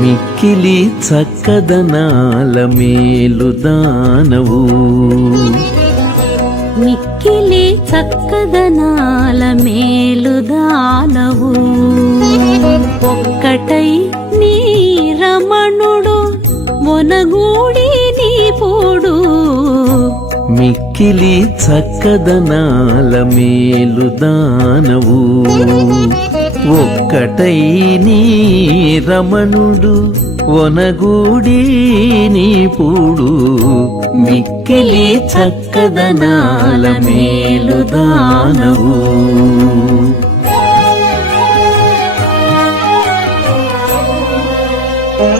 మిక్కిలి చక్కదనాల మేలుదానవు మిక్కిలి చక్కదనాల మేలుదానవు ఒక్కటై నీ రమణుడు మొనగూడి నీ పోడు. మిక్కిలి చక్కదనాల మేలుదానవు ఒక్కటై నీ రమణుడు వనగూడి నీ పూడు మిక్కిలి చక్కదనాల మేలు దానవు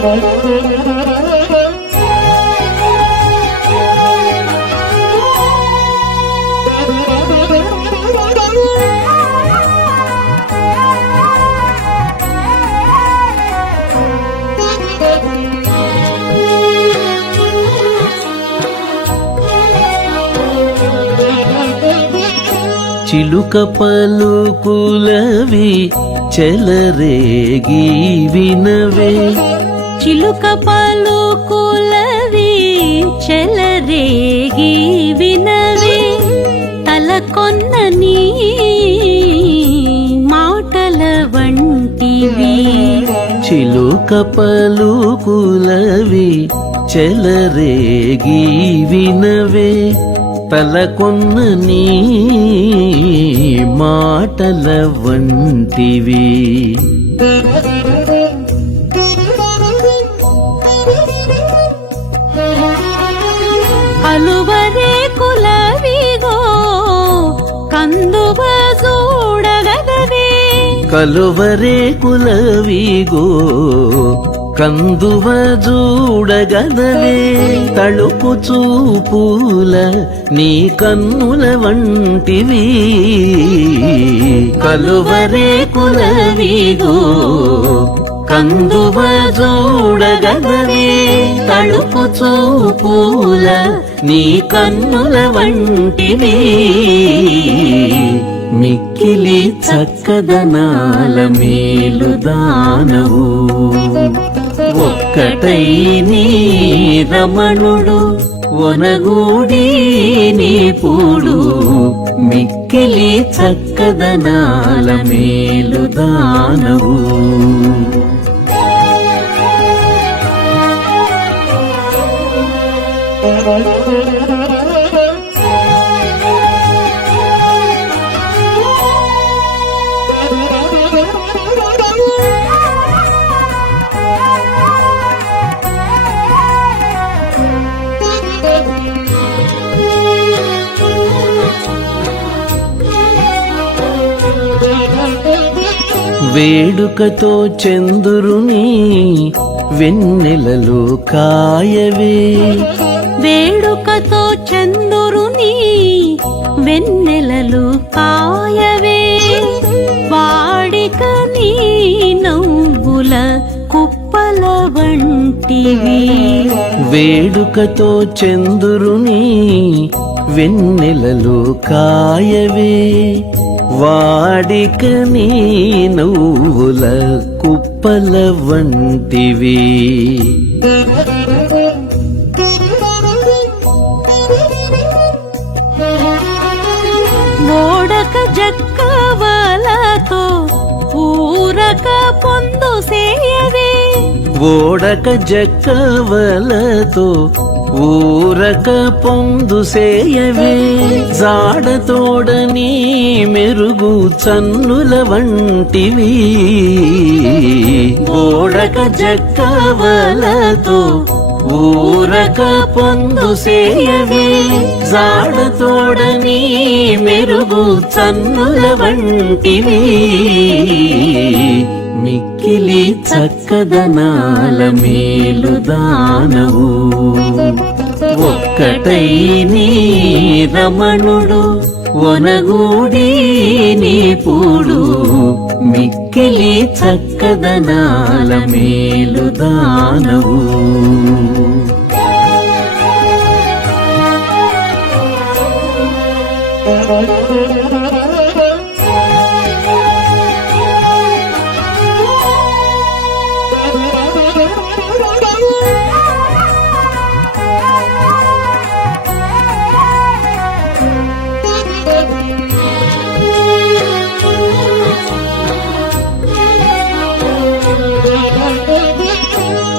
Thank you. చిలుక పలుకులవి చెలరేగి వినవే. చిలుక పలుకులవి చెలరేగి వినవే. తలకొన్న నీ మాటల వంటివి. చిలుక పలుకులవి చెలరేగి వినవే. తలకొన్న నీ మాటల వంటివి. అలువరే కులవిగో కందువ చూడగదవే కలువరే కులవిగో కందువ చూడగదవే తళుపు చూపుల నీ కన్నుల వంటివి. కలువరే కులవిగో కందువ చూడగదవే తళుపు చూపుల నీ కన్నుల వంటివి. మిక్కిలి చక్కదనాల మేలు దానవు. ఒక్కటై నీ రమణుడు ఒనగూడి నీ పూడు మిక్కిలి చక్కదనాల మేలు దానవు Thank you. వేడుకతో చంద్రుని వెన్నెలలో కాయవే. వేడుకతో చందురుని వెన్నెలలు కాయవే. వాడిక నీ నవ్వుల కుప్పల వంటివి. వేడుకతో చంద్రుని వెన్నెలలో కాయవే. వాడిక నీ నువ్వుల కుప్పల వంటివి. ఓడక జక్కవలతో ఊరక పొందు సేయవే. ఓడక జక్కవలతో ఊరక పొందు సేయవే. జాడతోడని మెరుగు చన్నుల వంటివి. ఓడక జక్కవలతో ఊరక పొందు సేయవి. జాడతోడని మెరుగు చన్నుల వంటివి. మిక్కిలి చక్కదనాల మేలుదానవు ఒక్కటై నీ రమణుడు వనగూడి నీ పూడు మిక్కిలి చక్కదనాల మేలుదానవు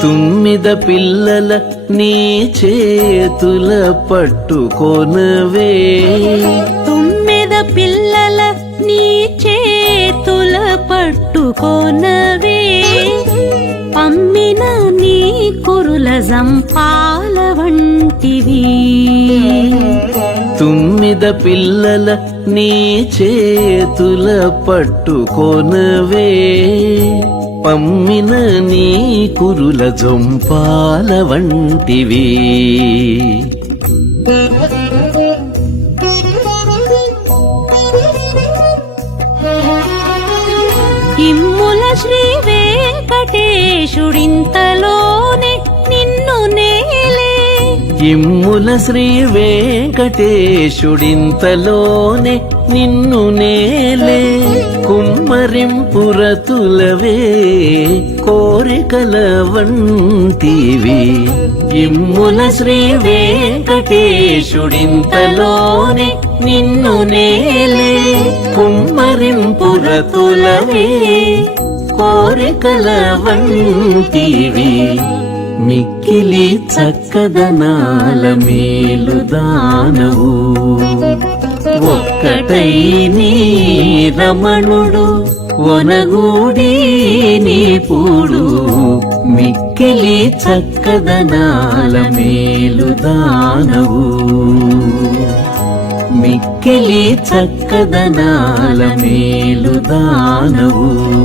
తుమ్మిద పిల్లల నీ చేతుల పట్టుకొనవే. తుమ్మెద పిల్లల నీ చేతుల పట్టుకోనవే. పమ్మిన నీ కురుల జంపాల వంటివి. తుమ్మిద పిల్లల నీ చేతుల పట్టుకొనవే. పమ్మిన నీ కురుల జొంపాల వంటివి. ఇమ్ముల శ్రీ వెంకటేశుడింతలో ఇమ్ముల శ్రీ వెంకటేశుడింతలోనే నిన్ను నేలే కుమ్మరింపురతులవే కోరికల వంటివి ఇమ్ముల శ్రీ వెంకటేశుడింతలోనే నిన్ను నేలే కుమ్మరింపురతులవే కోరికల వంటివి మిక్కిలి చక్కదనాల మేలు దానవు. ఒక్కటై నీ రమణుడు వనగూడి నీ పూడు. మిక్కిలి చక్కదనాల మేలు దానవు. మిక్కిలి చక్కదనాల మేలు దానవు.